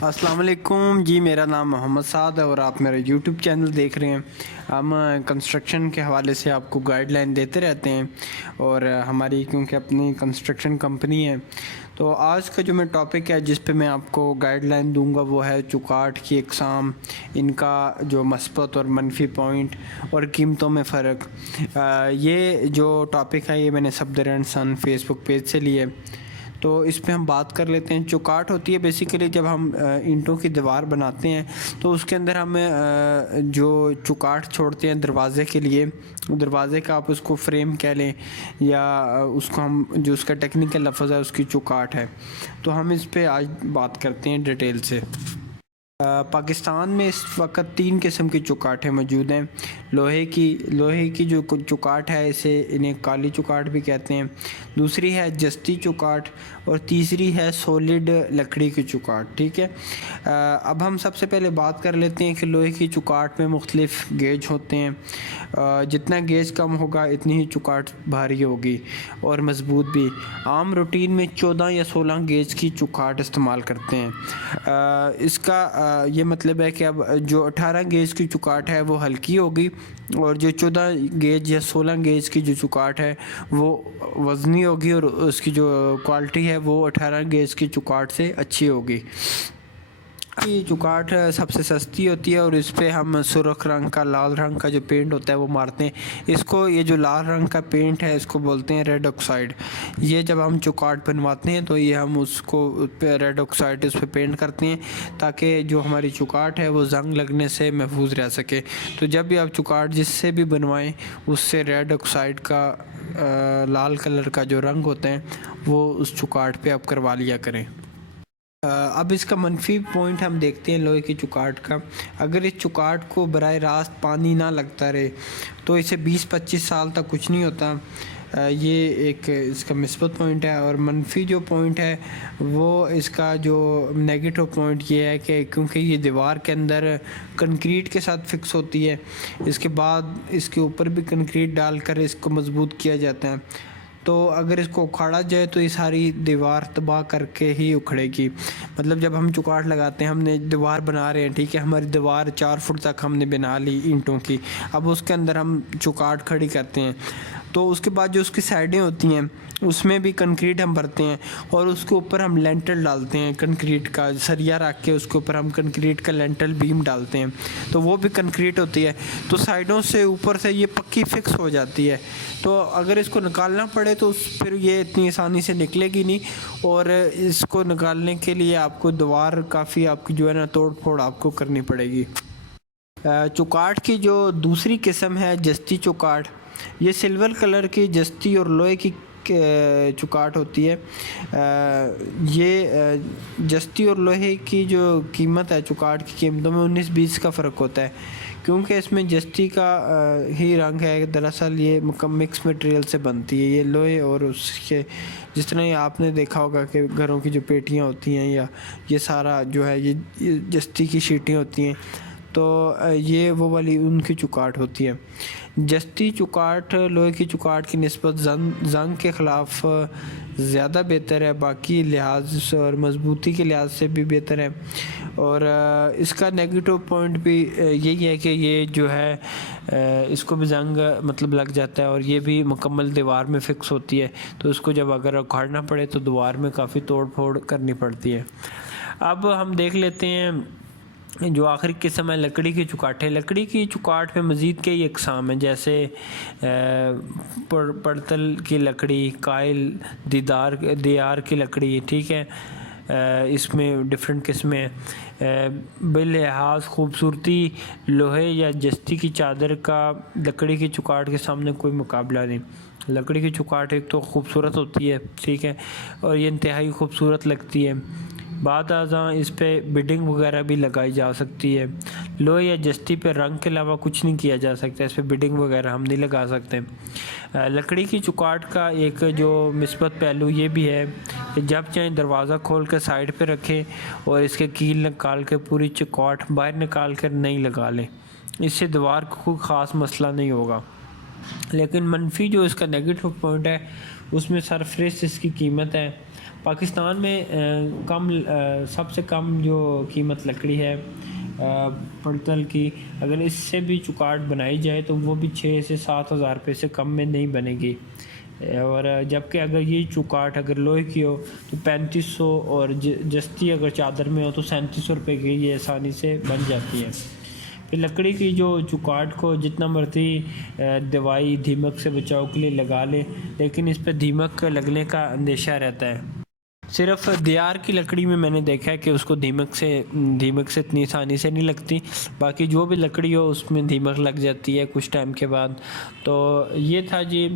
अस्सलाम वालेकुम जी। मेरा नाम मोहम्मद साद है और आप मेरा यूट्यूब चैनल देख रहे हैं। हम कंस्ट्रक्शन के हवाले से आपको गाइडलाइन देते रहते हैं और हमारी क्योंकि अपनी कंस्ट्रक्शन कंपनी है, तो आज का जो मैं टॉपिक है जिस पे मैं आपको गाइडलाइन दूंगा वो है चुकाट की इकसाम, इनका जो मस्बत और मनफी पॉइंट और कीमतों में फ़र्क। ये जो टॉपिक है ये मैंने सफदर सन फेसबुक पेज से लिए, तो इस पे हम बात कर लेते हैं। चौकाट होती है बेसिकली जब हम ईंटों की दीवार बनाते हैं तो उसके अंदर हम जो चौकाट छोड़ते हैं दरवाज़े के लिए, दरवाज़े का आप उसको फ्रेम कह लें या उसको हम जो उसका टेक्निकल लफ्ज़ है उसकी चौकाट है। तो हम इस पे आज बात करते हैं डिटेल से। पाकिस्तान में इस वक्त 3 किस्म की चौकाटें मौजूद हैं। लोहे की जो चौकाट है इसे इन्हें काली चौकाट भी कहते हैं, दूसरी है जस्ती चौकाट और तीसरी है सॉलिड लकड़ी की चौकाट। ठीक है, अब हम सबसे पहले बात कर लेते हैं कि लोहे की चौकाट में मुख्तलिफ गेज होते हैं। जितना गेज कम होगा इतनी ही चौकाट भारी होगी और मज़बूत भी। आम रूटीन में 14 या 16 गेज की चौकाट इस्तेमाल करते हैं। इसका ये मतलब है कि अब जो 18 गेज की चौकाट है वो हल्की होगी और जो 14 गेज या 16 गेज की जो चौकाट है वो वज़नी होगी और उसकी जो क्वालिटी है वो 18 गेज की चौकाट से अच्छी होगी। ये चौकाट सबसे सस्ती होती है और इस पे हम सुर्ख रंग का, लाल रंग का जो पेंट होता है वो मारते हैं। इसको, ये जो लाल रंग का पेंट है इसको बोलते हैं रेड ऑक्साइड। ये जब हम चौकाट बनवाते हैं तो ये हम उसको रेड ऑक्साइड इस पे पेंट करते हैं ताकि जो हमारी चौकाट है वो जंग लगने से महफूज रह सके। तो जब भी आप चौकाट जिससे भी बनवाएं उससे रेड ऑक्साइड का लाल कलर का जो रंग होता है वो उस चौकाट पे आप करवा लिया करें। अब इसका मनफी पॉइंट हम देखते हैं लोहे की चौकाट का। अगर इस चौकाट को बराह रास्त पानी ना लगता रहे तो इसे 20-25 साल तक कुछ नहीं होता। ये एक इसका मिसबत पॉइंट है। और मनफी जो पॉइंट है वो इसका जो नेगेटिव पॉइंट ये है कि क्योंकि ये दीवार के अंदर कंक्रीट के साथ फिक्स होती है, इसके बाद इसके ऊपर भी कंक्रीट डालकर इसको मज़बूत किया जाता है, तो अगर इसको उखाड़ा जाए तो ये सारी दीवार तबाह करके ही उखड़ेगी। मतलब जब हम चौकाट लगाते हैं, हमने दीवार बना रहे हैं, ठीक है, हमारी दीवार 4 फुट तक हमने बना ली ईंटों की, अब उसके अंदर हम चौकाट खड़ी करते हैं तो उसके बाद जो उसकी साइडें होती हैं उसमें भी कंक्रीट हम भरते हैं और उसके ऊपर हम लेंटल डालते हैं, कंक्रीट का सरिया रख के उसके ऊपर हम कंक्रीट का लेंटल बीम डालते हैं, तो वो भी कंक्रीट होती है। तो साइडों से ऊपर से ये पक्की फिक्स हो जाती है, तो अगर इसको निकालना पड़े तो फिर ये इतनी आसानी से निकलेगी नहीं और इसको निकालने के लिए आपको दीवार काफ़ी आपकी जो है ना तोड़ फोड़ आपको करनी पड़ेगी। चौकाट की जो दूसरी किस्म है जस्ती चौकाट, ये सिल्वर कलर की जस्ती और लोहे की चौकाट होती है। ये जस्ती और लोहे की जो कीमत है, चौकाट की कीमतों में 19-20 का फ़र्क होता है क्योंकि इसमें जस्ती का ही रंग है। दरअसल ये मिक्स मटेरियल से बनती है, ये लोहे और उसके जिस तरह आपने देखा होगा कि घरों की जो पेटियाँ होती हैं या ये सारा जो है ये जस्ती की शीटें होती हैं, तो ये वो वाली उनकी चौकाट होती है। जस्ती चौकाट लोहे की चौकाट की निस्बत जंग के ख़िलाफ़ ज़्यादा बेहतर है, बाकी लिहाज और मजबूती के लिहाज से भी बेहतर है। और इसका नेगेटिव पॉइंट भी यही है कि ये जो है इसको भी जंग मतलब लग जाता है और ये भी मुकम्मल दीवार में फ़िक्स होती है, तो इसको जब अगर उखाड़ना पड़े तो दीवार में काफ़ी तोड़ फोड़ करनी पड़ती है। अब हम देख लेते हैं जो आखिरी किस्म है लकड़ी की चौकाट है। लकड़ी की चौकाट में मज़ीद कई अक़साम हैं, जैसे पड़तल की लकड़ी, कायल, दियार की लकड़ी, ठीक है। इसमें डिफरेंट किस्में बिलिहाज खूबसूरती लोहे या जस्ती की चादर का लकड़ी की चौकाट के सामने कोई मुकाबला नहीं। लकड़ी की चौकाट एक तो खूबसूरत होती है, ठीक है, और ये इंतहाई खूबसूरत लगती है। बाद आज़ा इस पे बिडिंग वगैरह भी लगाई जा सकती है। लोहे या जस्ती पे रंग के अलावा कुछ नहीं किया जा सकता, इस पे बिडिंग वगैरह हम नहीं लगा सकते। लकड़ी की चौकाट का एक जो मिसबत पहलू ये भी है कि जब चाहे दरवाज़ा खोल कर साइड पे रखें और इसके कील निकाल के पूरी चौकाट बाहर निकाल कर नहीं लगा लें, इससे दीवार को कोई ख़ास मसला नहीं होगा। लेकिन मनफी जो इसका नेगेटिव पॉइंट है उसमें सरफेस इसकी कीमत है पाकिस्तान में सबसे कम जो कीमत लकड़ी है पड़तल की, अगर इससे भी चुकाट बनाई जाए तो वो भी 6 से 7 हज़ार रुपये से कम में नहीं बनेगी। और जबकि अगर ये चुकाट अगर लोहे की हो तो 3500, और जस्ती अगर चादर में हो तो 3700 रुपये की ये आसानी से बन जाती है। फिर लकड़ी की जो चुकाट को जितना मर्जी दवाई दीमक से बचाव के लिए लगा ले, लेकिन इस पर दीमक लगने का अंदेशा रहता है। सिर्फ दियार की लकड़ी में मैंने देखा है कि उसको दीमक से इतनी आसानी से नहीं लगती, बाकी जो भी लकड़ी हो उसमें दीमक लग जाती है कुछ टाइम के बाद। तो ये था जी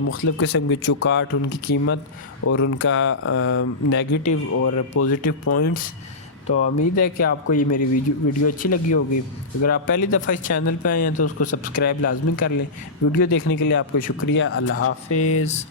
मुख्तलिफ़ किस्म के चुकाट, उनकी कीमत और उनका नेगेटिव और पॉजिटिव पॉइंट्स। तो उम्मीद है कि आपको ये मेरी वीडियो अच्छी लगी होगी। अगर आप पहली दफ़ा इस चैनल पर आए हैं तो उसको सब्सक्राइब लाजमी कर लें। वीडियो देखने के लिए आपको शुक्रिया। अल्लाह हाफिज़।